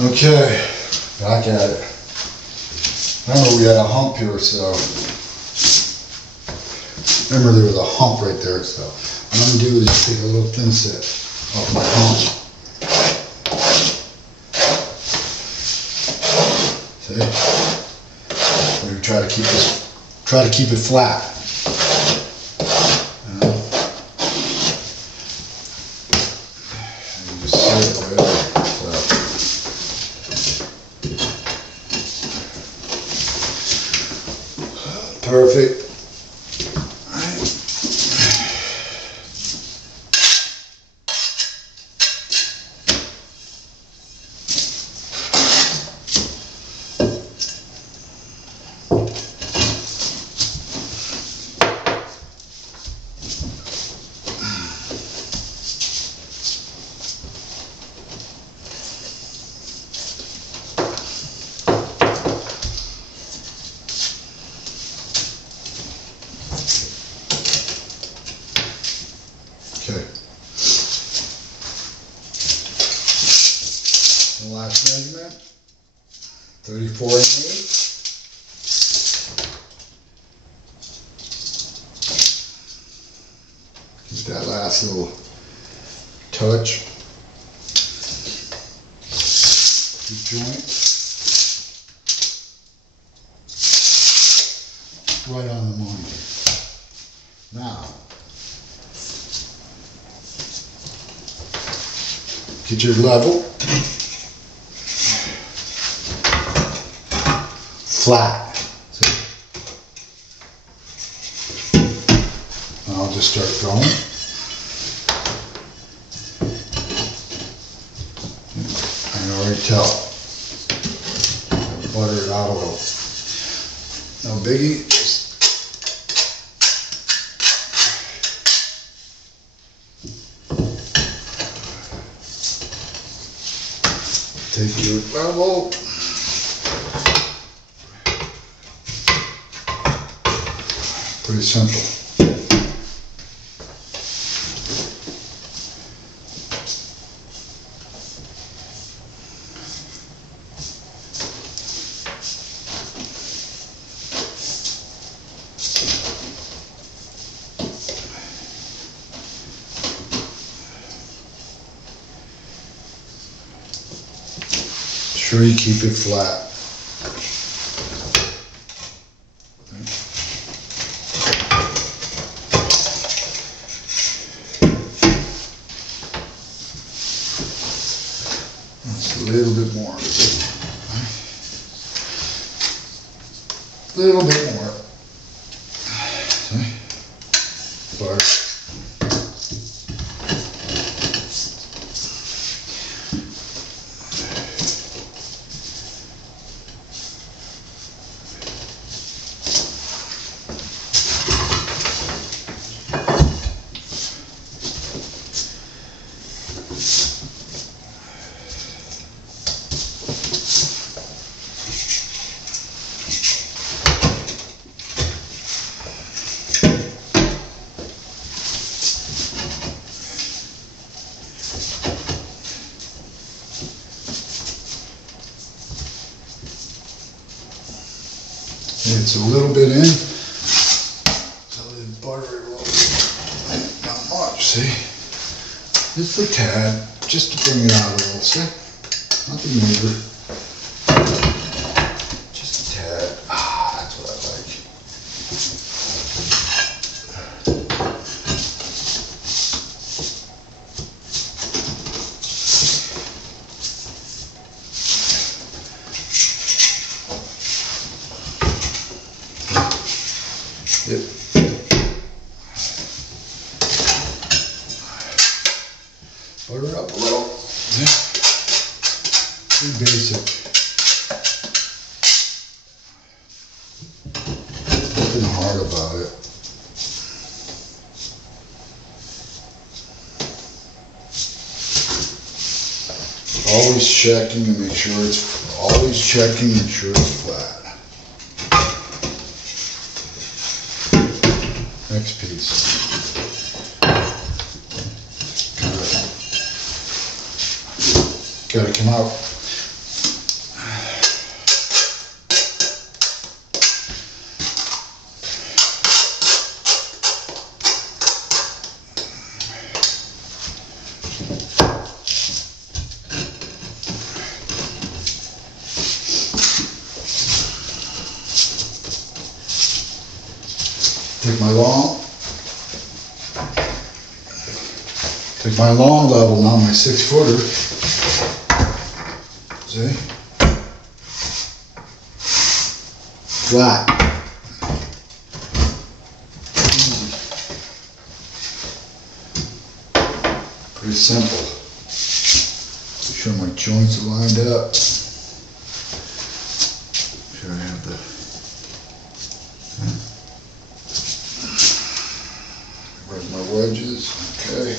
Okay, back at it. Remember we had a hump here, so remember there was a hump right there, so what I'm gonna do is just take a little thin set off my hump. See? We're gonna try to keep it flat. And just set it right there. Perfect. Okay. The last measurement, 34 1/8. Get that last little touch. The joint. Right on the money. Now, get your level flat. See? And I'll just start going. I can already tell. Butter it out a little. No biggie. Take your level. Pretty simple. Sure you keep it flat. That's a little bit more. A little bit more. See? Bar. It's a little bit in, so then butter it a little. Not much, see? Just a tad, just to bring it out a little, see? Nothing major. Just a tad. Ah, that's what I like. Yep. Butter up a little. Yeah. Pretty basic. Nothing hard about it. Always checking to make sure it's flat. Next piece. Gotta come out Take my long level now, my 6-footer. See? Flat. Easy. Pretty simple. Make sure my joints are lined up. Make sure I have the where's my wedges? Okay.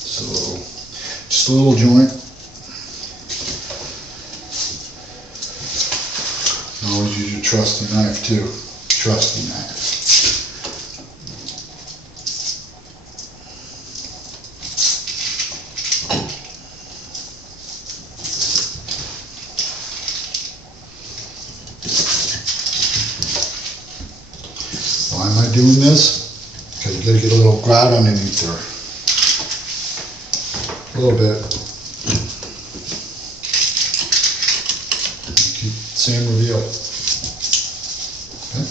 So, just a little joint. Always use your trusty knife too. Trusty knife. Why am I doing this? Because you gotta get a little grout underneath there. A little bit. Keep the same reveal. Okay.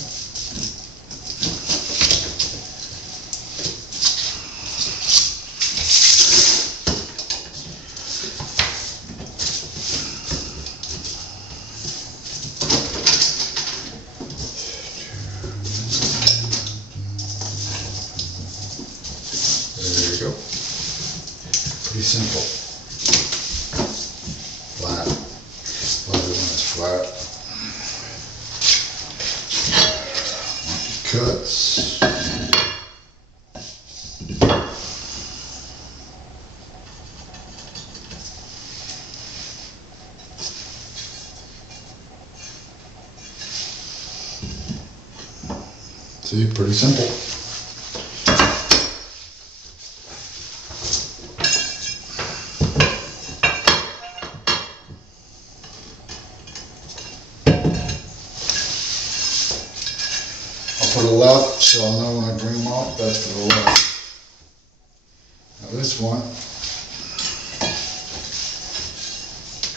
There you go. Pretty simple. Flat. Love it when it's flat. Cuts. See, pretty simple. For the left, so I'll know when I bring them off, that's for the left. Now this one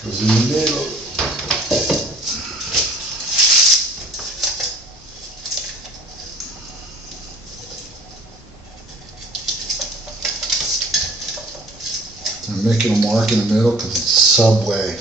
goes in the middle. I'm making a mark in the middle because it's Subway.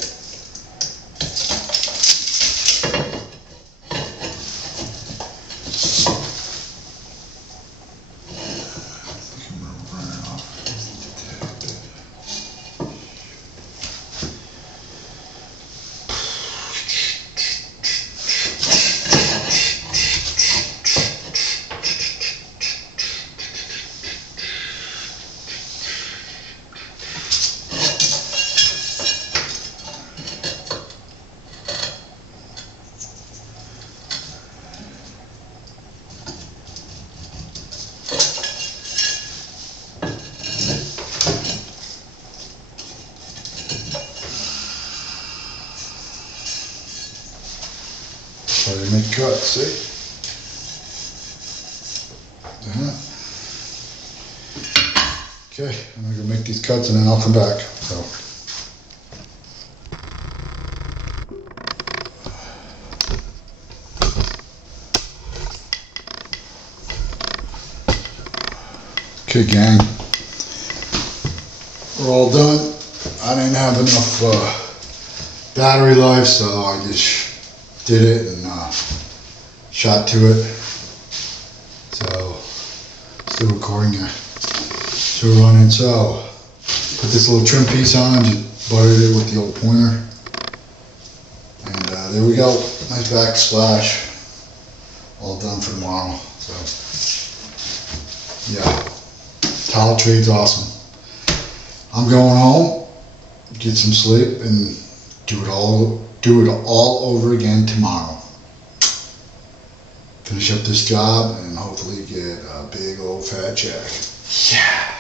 Try to make cuts, see? Okay, I'm gonna go make these cuts and then I'll come back. So. Okay, gang, we're all done. I didn't have enough battery life, so I just did it and shot to it. So still recording it, still running. So put this little trim piece on, just buttered it with the old pointer, and there we go. Nice backsplash, all done for tomorrow. So yeah, towel trade's awesome. I'm going home, get some sleep, and do it all over again tomorrow. Finish up this job and hopefully get a big old fat check. Yeah.